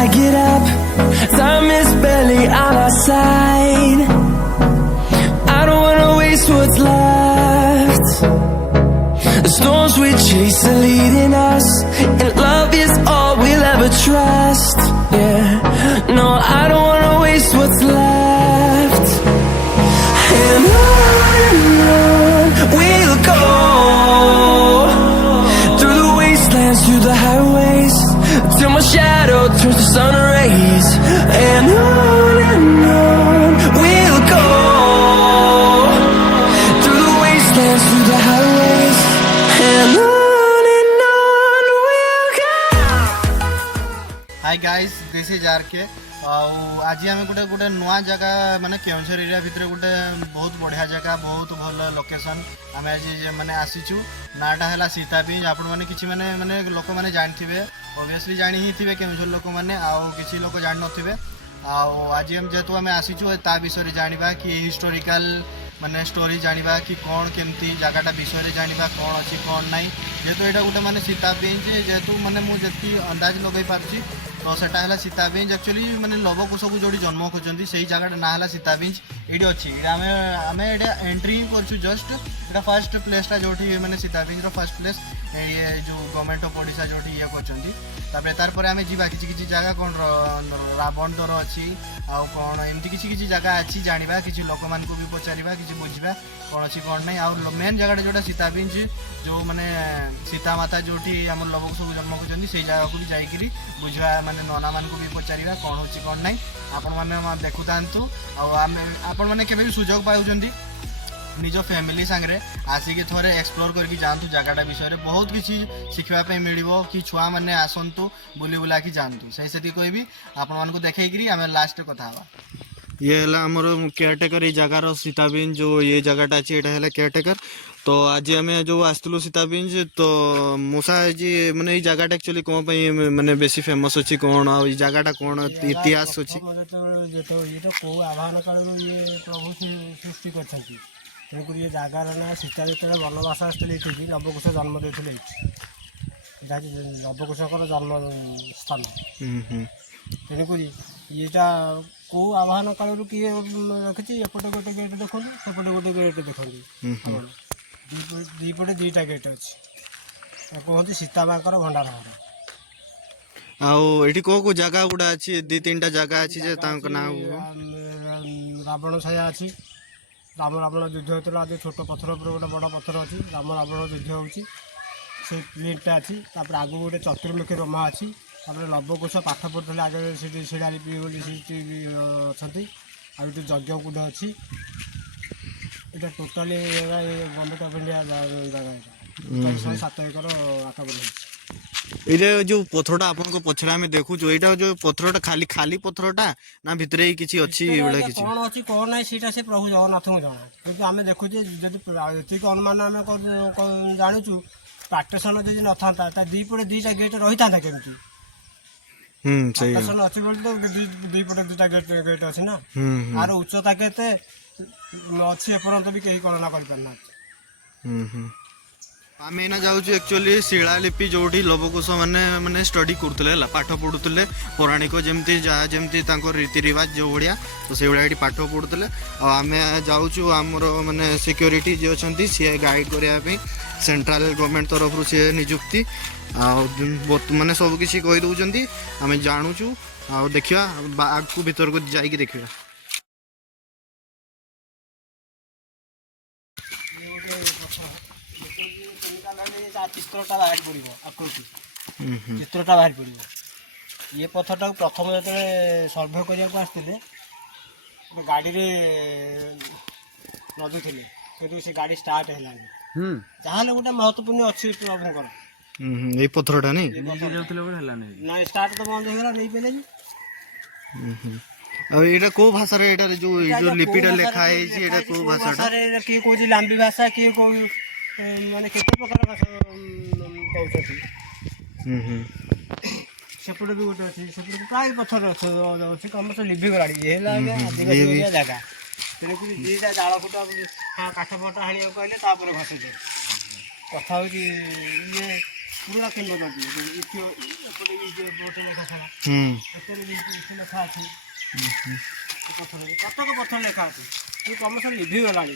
I get up, time is barely on our side. I don't wanna waste what's left. The storms we chase are leading us, and love is all we'll ever trust. Yeah, no, I don't wanna waste what's left. And on we'll go, through the wastelands, through the highways, till my shadow turns to sun rays. And on we'll go, through the wastelands, through the highways, and on we'll go. Hi guys, this is R K. आज आम गोटे गोटे नुआ जगह माने Keonjhar area भितर गोटे बहुत बढ़िया जगह, बहुत भल लोकेशन आम आज मैंने आसीचु। नाटा है सीता बीच। आपण मैंने किसी मैंने मैंने लोक मैंने जानते ओबियसली जानी ही थे केउंझर लोक मैंने किसी लोक जान नथिबे। आज हम जेहेतु आम आसीचु ता विषय जानिबा कि हिस्टोरिकल माने स्टोरी जानिबा कि कौन केमती जगहटा विषय जानिबा कौन अच्छी कौन नहीं। जेहेतु यहाँ गोटे मैंने सीता बीच, जेहेतु मैंने मुझे अंदाज लगे पार्टी तो सेटा है सीता बीच। एक्चुअली मैंने लवकुश को जो जन्म खोजती से जगह ना है सीता बीच। ये अच्छी आम आम ये एंट्री कर जस्ट यहाँ फर्स्ट प्लेसटा जो मैंने सीता बीच फर्स्ट प्लेस ये जो गवर्नमेंट ऑफ ओडिशा जो ये कर तार आम जा कि जगह कौन रावण द्वार अच्छी आउ कौन एमती किसी जगह अच्छी जाना किसी लोक मान भी पचार कि बुझा कौन अच्छी कौन नहीं। आउ मेन जगह जोटा सीता बीच जो मैंने सीता माता जो आम लवकुश को जन्म खोजती से जगह को भी जाकि बुझा माने नना मान भी पचार कौन हो कौन नहीं। आपण मैंने देखु था आपण मैंने केवे भी सुजोग पाउछंती निज फैमिली सांगरे आसिक थोड़े एक्सप्लोर करके जातु जगहटा विषय बहुत किसी शिखापी मिल कि छुआ मैंने आसतु बुली बुला कि जातु से कहबी आपण मानक देखी आम लास्ट कथा ये है आमर केयरटेकर ये जगार सीताबीन जो ये जगहटा अच्छी यहाँ केयरटेकर। तो आज आम जो आसलु सीताबीज तो मूसा जी मैंने ये जगहटा एक्चुअली कौन मैंने बेसी फेमस अच्छी कौन आ जगहटा कौन इतिहास अच्छी ये तो कौ आह्वान काल ये प्रभु सृष्टि कर तेणुक ये जगार ना सीता जो वनवास आसते ये लवकुश जन्म देते जहाँकि लवकुश जन्म स्थान। तेणुक येटा कौ आह्वान काल किए रखी एपटे गोटे गेट देखो सेपटे गोटे गेट देखते दीपटे दुईटा गेट अच्छी कहते सीता माँ भंडार घर। आउ कौ जगह गुड़ा अच्छी दी तीन जगह अच्छी ना रावण छाया अच्छी राम रावण युद्ध होता आज छोट पथर पर गोटे बड़ पथर अच्छी राम रावण युद्ध होती प्लेटा अच्छी आगे गोटे चतुर्मुखी रोमा अच्छी लवकुश पाठ पढ़ुते आगे से शिलालिपि अच्छा आगे यज्ञकूट अच्छी ये टोटाली गवर्नमेंट ऑफ इंडिया जगह 7 एकर आकाबल ये जो पथरटा आपन को पछड़ा में देखु जो एटा जो पथरटा खाली खाली पथरटा ना भितरे ही किछि अछि एबडा किछि कोन अछि कोन नै सेटा से प्रभु जगन्नाथ को जाना किंतु आमे देखु जे जदि एतिक अनुमान आमे जानु छु पार्टीशन जदि न थांता ता दीपटे दुईटा गेट रही थांता केमति। सही पार्टीशन अछि बोल तो दीपटे दुईटा गेट अछि ना। आरो उच्चता केते अच्छी एपर्यंत भी कहीं गणना कर आम एना जाऊँ एक्चुअली शिलालिपि जो लवकुश मैंने मैंने स्टडी करुले पाठ पढ़ुले पौराणिक जमती जहाँ जमती रीति रिवाज जो भाया तो से भाया पाठ पढ़ुले आम जाऊँ आमर मैंने सिक्योरिटी जी अच्छा सी गाइड करने सेंट्रल गवर्नमेंट तरफ सी निजुक्ति मैंने सबकि कहीदे आम जानूँ आ देखा आगू भीतर को जाकि देखा चित्रटा बाहर पड़ो आकृति चित्रटा बाहर पड़ो ये पथरटा प्रथम जो सर्भे करने को आसते गाड़ी नदी थे कि से गाड़ी स्टार्ट है जहाँ गोटे महत्वपूर्ण अच्छी प्रभुଙ୍କର ये पथरटा नहीं ना स्टार्ट तो बंद हो नहीं पे अब एटा को भाषा रे एटा जो लिपिटा लिखा है जे एटा को भाषा रे की कोजी लांबी भाषा की को माने केते प्रकार भाषा कहउछथि सेपटे भी गोटे अछि सेपटे प्राय पथर अछि कम से लिभि गलाडी ये लागे अधिक जगह तेरे को दीटा जाळ फुटा काठ फटा हानिया कहले तापर घसे दे कथा हो कि ये पूरा किन बदलती इथि एपटे भी जे बोटे लेखा था एते ଲେଖା ଅଛି ପଥରରେ କଟକ ପଥର ଲେଖା ଅଛି କିନ୍ତୁ କ୍ରମଶଃ ଲିଭିଗଲାଣି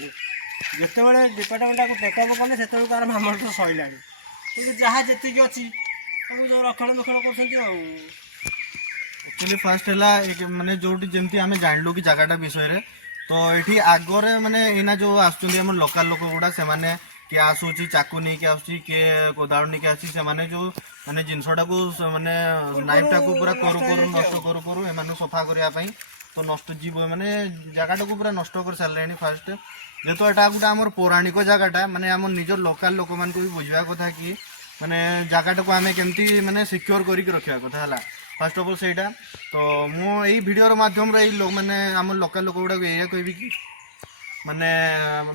ଯେତେବେଳେ ଡିପାର୍ଟମେଣ୍ଟକୁ ଟେକଅପ୍ କଲେ ସେତେବେଳକୁ ଆମର ମାମଲା ତ ସରିଲାଣି କିନ୍ତୁ ଯାହା ଯେତିକି ଅଛି ତାକୁ ଯେଉଁ ରକ୍ଷଣାବେକ୍ଷଣ କରୁଛନ୍ତି ଆଉ एक्चुअली फास्ट है माने जोटी जमती आम जानलु कि जगटा विषय तो ये आगरे माने इना जो आम लोकल लोक गुड़ा से माने किए आसूची चाकू नहीं कि आसूची किए कोदाड़ नहीं कि आसी से माने जो माने जिनसटा को माने नाइफटा को पूरा करू करू नष्ट करू करू एमानु सफा करिया पई तो नष्ट जीव माने जगटा को पूरा नष्ट कर सारे फास्ट जेतो एटा गुटा हमर पौराणिक जगटा माने हम निजर लोकल लोक मान को भी बुझवा कथा कि माने जगटा को आमे केमती माने सिक्योर करी रखिया कथा हला फास्ट ऑफ ऑल सेटा तो मु एई वीडियो रो माध्यम रे लोग माने हम लोकल लोक गुडा एया कहबी कि माने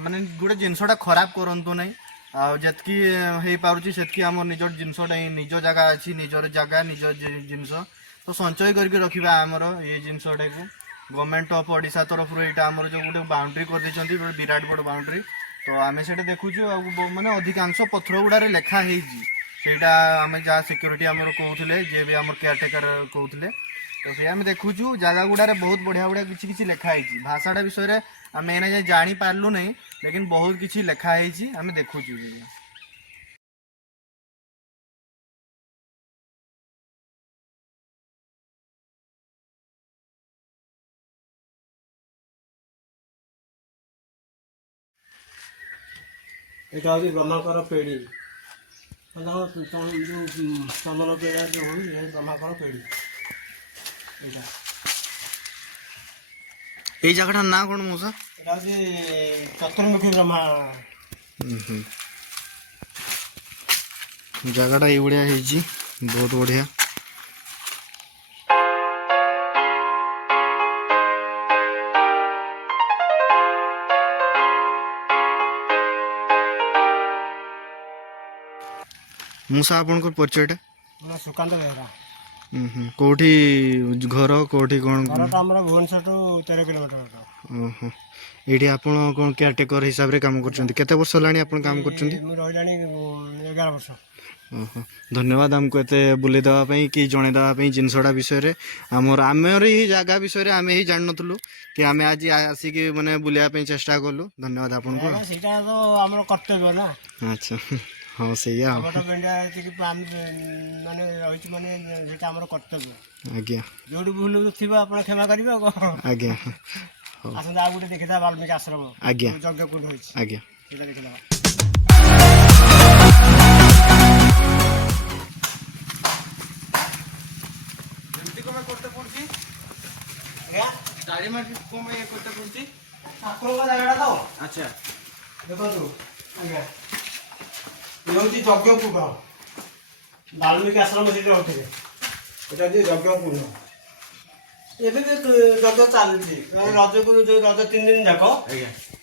माने गुडे जिनसटा खराब करंतु नै आ जतकी हे पारुची सेतकी हम निजर जिनसटा निज जगह अछि निजर जगह निज जिनस तो संचय करके रखिबा हमर ये जिनसटा को गवर्नमेंट ऑफ ओडिशा तरफ रो एटा हमर जो गुडे बाउंड्री कर दिसंती विराट बड़ बाउंड्री तो आमे सेटा देखुछु माने अधिकांश पत्थर गुडा रे लेखा हेजी सेटा आम जहाँ सिक्योरीटी आमर कहते जे भी आम केयरटेकर कहते तो से आम देखुचु जगह गुड़ारे बहुत बढ़िया बढ़िया किसी लिखाई भाषाटा विषय आम एना जाए जानी पार्लु नहीं लेकिन बहुत किसी लिखाई आम देखुचु এটা হচ্ছে ব্রহ্মাঙ্কর পেড়ি চন্দন পেড়া যে হই এই ব্রহ্মাঙ্কর পেড়ি এটা এই জায়গাটার না কোন মশা এটা হচ্ছে চতুর্মুখী ব্রহ্মা জায়গাটা এই বড়িয়া হয়েছি বহুত বড়িয়া मुसा आपण परिचयटा सुकांत बेहरा कोठी घर कोठी कौन घर भुवनेश्वर टू 13 किलोमीटर ये आपण कौन केयरटेकर हिसाब रे काम करछंती केते वर्ष लानी आपण काम करछंती मु रहिलानी 11 वर्ष धन्यवाद हमको एते बुले दवा पई कि जणे दवा पई जिनसडा विषय रे आमर ही जगह विषय रे आमे ही जान नथलु कि आमे आज आसी कि माने बुलिया पई चेष्टा करलु धन्यवाद आपण को सेटा तो हमर कर्तव्य ना अच्छा हाँ सैया माने रही माने सेटा हमर कर्तव्य आज्ञा जोडी भूल थिबा आपण क्षमा करिबो आज्ञा आसन आ गुटे देखिदा वाल्मीकि आश्रम आज्ञा यज्ञ कुंड होइछ आज्ञा सेटा देखिदा जंती को मैं करते पड़ती क्या दाढ़ी माटी को मैं ये करते पड़ती ठाकुर का जगह तो अच्छा देखो तो आज्ञा ये होची यज्ञ कुंड वाल्मीकि आश्रम सेटा होते एटा जे यज्ञ कुंड ଏବେ ବି ରଜ ଚାଲୁଛି ରଜକୁ ଯୋଉ ରଜ 3 ଦିନ ଯାକ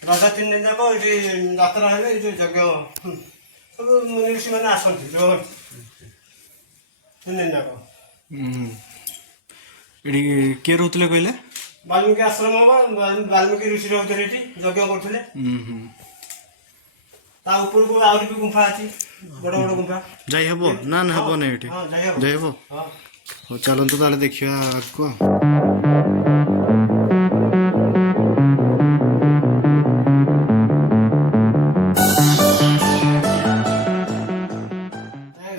ରଜ 3 ଦିନ ଯାକ ଏଠି ଯାତ୍ରା ହେଲେ ଏଇ ଯୋଉ ଯଜ୍ଞ ସବୁ ଋଷି ମାନେ ଆସନ୍ତି ଯୋଉ 3 ଦିନ ଯାକ ଏଠି କିଏ ରହୁଥିଲେ କହିଲେ ବାଲ୍ମୀକି ଆଶ୍ରମ ବାଲ୍ମୀକି ଋଷି ରହୁଥିଲେ ଏଠି ଯଜ୍ଞ କରୁଥିଲେ ତା ଉପରକୁ ଆହୁରି ବି ଗୁମ୍ଫା ଅଛି ବଡ଼ ବଡ଼ ଗୁମ୍ଫା ଯାଇ ହେବ ନା ନା ହେବ ନା ଏଠି ହଁ ଯାଇ ହେବ ହଁ ହଉ ଚାଲନ୍ତୁ ତାହେଲେ ଦେଖିବା ଆଗକୁ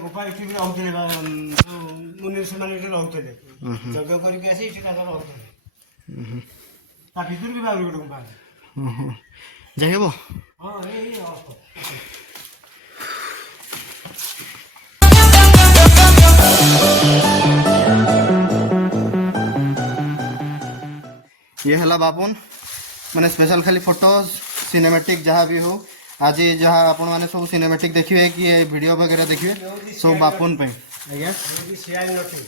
ଗୁମ୍ଫା ଏଠି ବି ରହୁଥିଲେ ମୁନି ସେମାନେ ଏଠି ରହୁଥିଲେ ଯଜ୍ଞ କରିକି ଆସି ଏଠି ତାଙ୍କର ରହୁଥିଲେ ତା ଭିତରୁ ବି ଆହୁରି ଗୋଟେ ଗୁମ୍ଫା ଯାଇ ହେବ ହଁ ଏଇ ଅବସ୍ଥା ये है बापुन मैंने स्पेशल खाली फोटो सिनेमेटिक जहाँ भी हो आज जहाँ अपन मैंने सब सिनेमेटिक देखिए कि ये वीडियो वगैरह देखिए सब बापुन पे आज्ञा सियाल नटी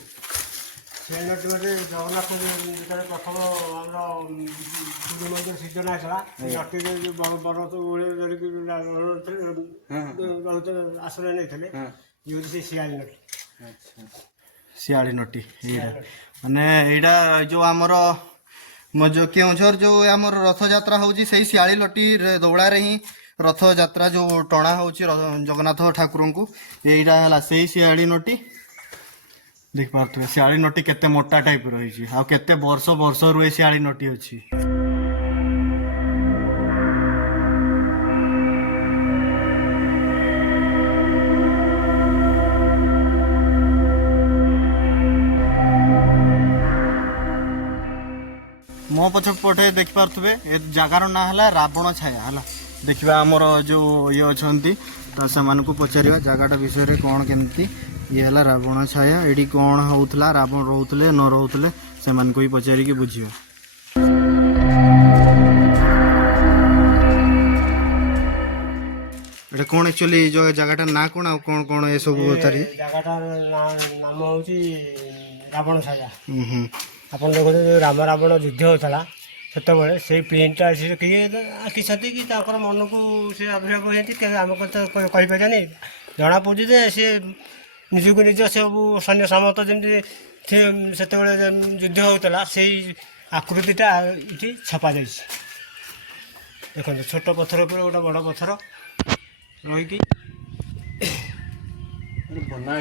मतलब जगन्नाथ जेतने प्रथम पूरी मंदिर सीजन आसला नटी बड़ तो आश्रय नहीं ये से सियाल नटी सियाली नटी माने एटा जो आमर जो केउझर जो आमर रथ यात्रा होची सही सियाली लटी दौड़ा रे ही रथ यात्रा जो टणा होची जगन्नाथ ठाकुर को यहीटा है सही सियाली नटी देख पार्थे शियाली नटी केते मोटा टाइप रही आ केते वर्ष वर्ष रुए शियाली नटी अच्छी मो पछ पटे देखि पार्थुबे ए जगार ना हला रावण छाया हला देखिबा हमर जो ये अछंती त समान को पचारिबा जगाटा विषय रे कोन केमती ये हला रावण छाया एडी कोन होउतला रावण रहउतले न रहउतले समान को ही पचारि के बुझियो एटा कोन एक्चुअली जो जगाटा ना कोन आ कोन कोन ए सब तारी ଜାଗାଟାର ନାମ ହେଉଛି ରାବଣ ଛାୟା। ଆପଣ ଦେଖନ୍ତୁ ଯେଉଁ ରାମ ରାବଣ ଯୁଦ୍ଧ ହେଉଥିଲା ସେତେବେଳେ ସେଇ ପ୍ରିଣ୍ଟଟା ସେ କିଏ ଆଙ୍କିଛନ୍ତି କି ତାଙ୍କର ମନକୁ ସେ ଅଭିନୟ କରିଛନ୍ତି କେବେ ଆମ କଥା କହିପାରିବାନି ଜଣାପଡ଼ୁଛି ଯେ ସେ ନିଜକୁ ନିଜ ସବୁ ସୈନ୍ୟ ସାମନ୍ତ ଯେମିତି ସେତେବେଳେ ଯୁଦ୍ଧ ହେଉଥିଲା ସେଇ ଆକୃତିଟା ଏଠି ଛପାଯାଇଛି। ଦେଖନ୍ତୁ ଛୋଟ ପଥର ଉପରେ ଗୋଟେ ବଡ଼ ପଥର ରହିକି बना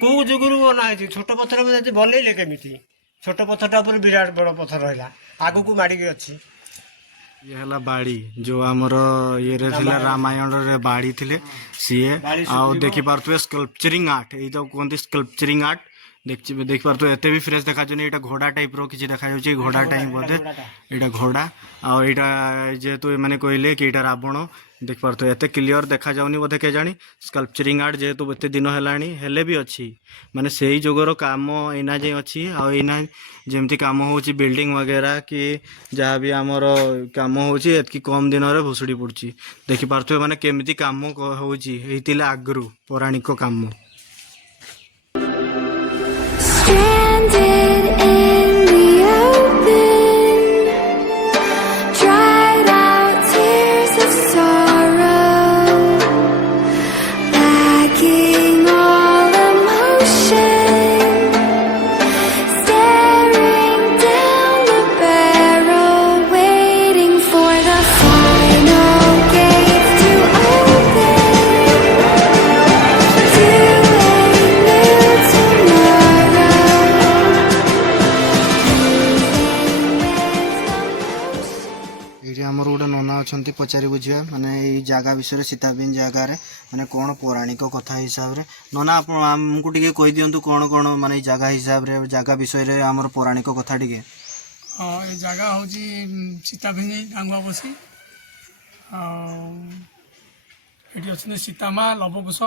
କେଉଁ ଯୁଗରୁ ବନା ହେଇଛି ଛୋଟ ପଥର ଯଦି ବନେଇଲେ କେମିତି ଛୋଟ ପଥରଟା ଉପରେ ବିରାଟ ବଡ଼ ପଥର ରହିଲା ଆଗକୁ ମାଡ଼ିକି ଅଛି। ये हला बाड़ी जो हमर ये रे थिला रामायण रे बाड़ी थिले सीए आ देखि पारतु स्कल्पचरिंग आर्ट ए तो कोनती स्कल्पचरिंग आर्ट देख पारतु एते भी फ्रेश देखा जने एटा घोड़ा टाइप रो किछि देखा जाउछि घोड़ा टाइप बोधे एटा घोड़ा आ एटा जे तो माने कहले कि एटा रावण देख पारतु एते क्लियर देखा जाउनी बोधे के जानी स्कल्पचरिंग आर्ट जे तो एते दिन हेलानी हेले भी अछि माने सेही जोगर काम एना जे अछि आ एना जेमती काम होउछि बिल्डिंग वगैरह कि जहाँ भी आमर काम होउछि एतकी कम दिन रे भुसुड़ी पड़छि देखि पारतु माने केमिति काम होउछि एतिला आगरु पौराणिक काम Stranded in the open, dried out tears of sorrow, lacking all emotion, staring down the barrel, waiting for the final gate to open to a new tomorrow. ये हमर गोटे नना अच्छा पचारि बुझा माने ये जगह विषय सीताबिन जगार माने कौन पौराणिक कथा हिसाब रे नना आप आमको टिके कहि दियंतु कौन कौन माने जगह हिसाब रे जगह विषय रे हमर पौराणिक कथा टिके ये जगह हूँ सीता भिंगी डांगुआ बसी ये अच्छे सीतामा लवकुश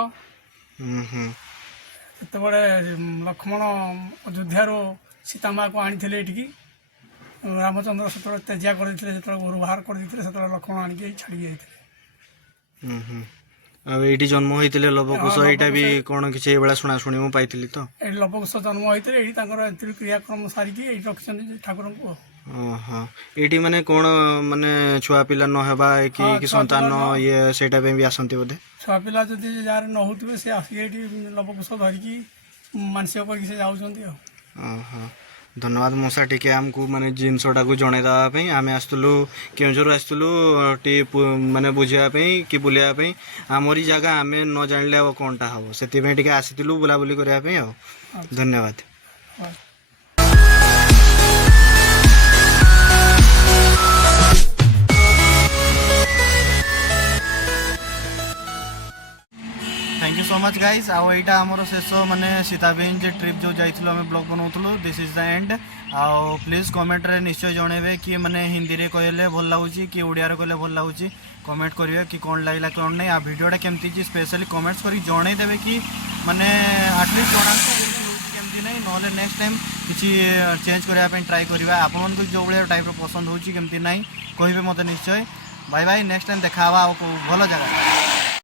सेतबे लक्ष्मण अयोध्यार सीतामा को आनी ये रामचंद्र से तेजिया कर घर बाहर कर लक्ष्मण आनिक छाड़ी जाते ये जन्म होते लवकुश यहाँ भी कौन किसी बेला शुणा शुणी मुझे पाई तो ये लवकुश जन्म होते ये क्रियाक्रम सारिकी रखी ठाकुर को ये माने कौन माने छुआ पिला नहबा कि संतान ये सेटा भी आसंती बोधे छुआ पिला जदि जार न होते से आसिक लवकुश धरिकी मानसिक करके से जाऊँ। धन्यवाद मशा टिके आमको माने जिनसटा को जणे देवाई आम आसलु केउझर आसलु टी माने बुझापी कि बुलायापी आमरी जगह आम न जानिले अब कौनटा हम से आसीलु बुलाबुली करने धन्यवाद। Thank you so much guys आईटा आमर शेष माने सीताबिन जे ट्रिप जो जाइथिलो हमें ब्लॉग बनाउथलो दिस इज द एंड आउ प्लीज कमेंट रे निश्चय जणेबे कि माने हिंदी रे कहले भल लागुची कि ओडिया रे कहले भल लागुची कमेंट करिवे कि कोन लागला कोन नै आ वीडियोटा केमती जी स्पेशली कमेंट्स करी जणे देबे कि माने एटलीस्ट जणांतो केमती नै नले नेक्स्ट टाइम किछि चेंज करिया पे ट्राई करिवा आपन को जो बळे टाइप रो पसंद होची केमती नै कहिबे मते निश्चय बाय बाय नेक्स्ट टाइम देखावा भल जगह।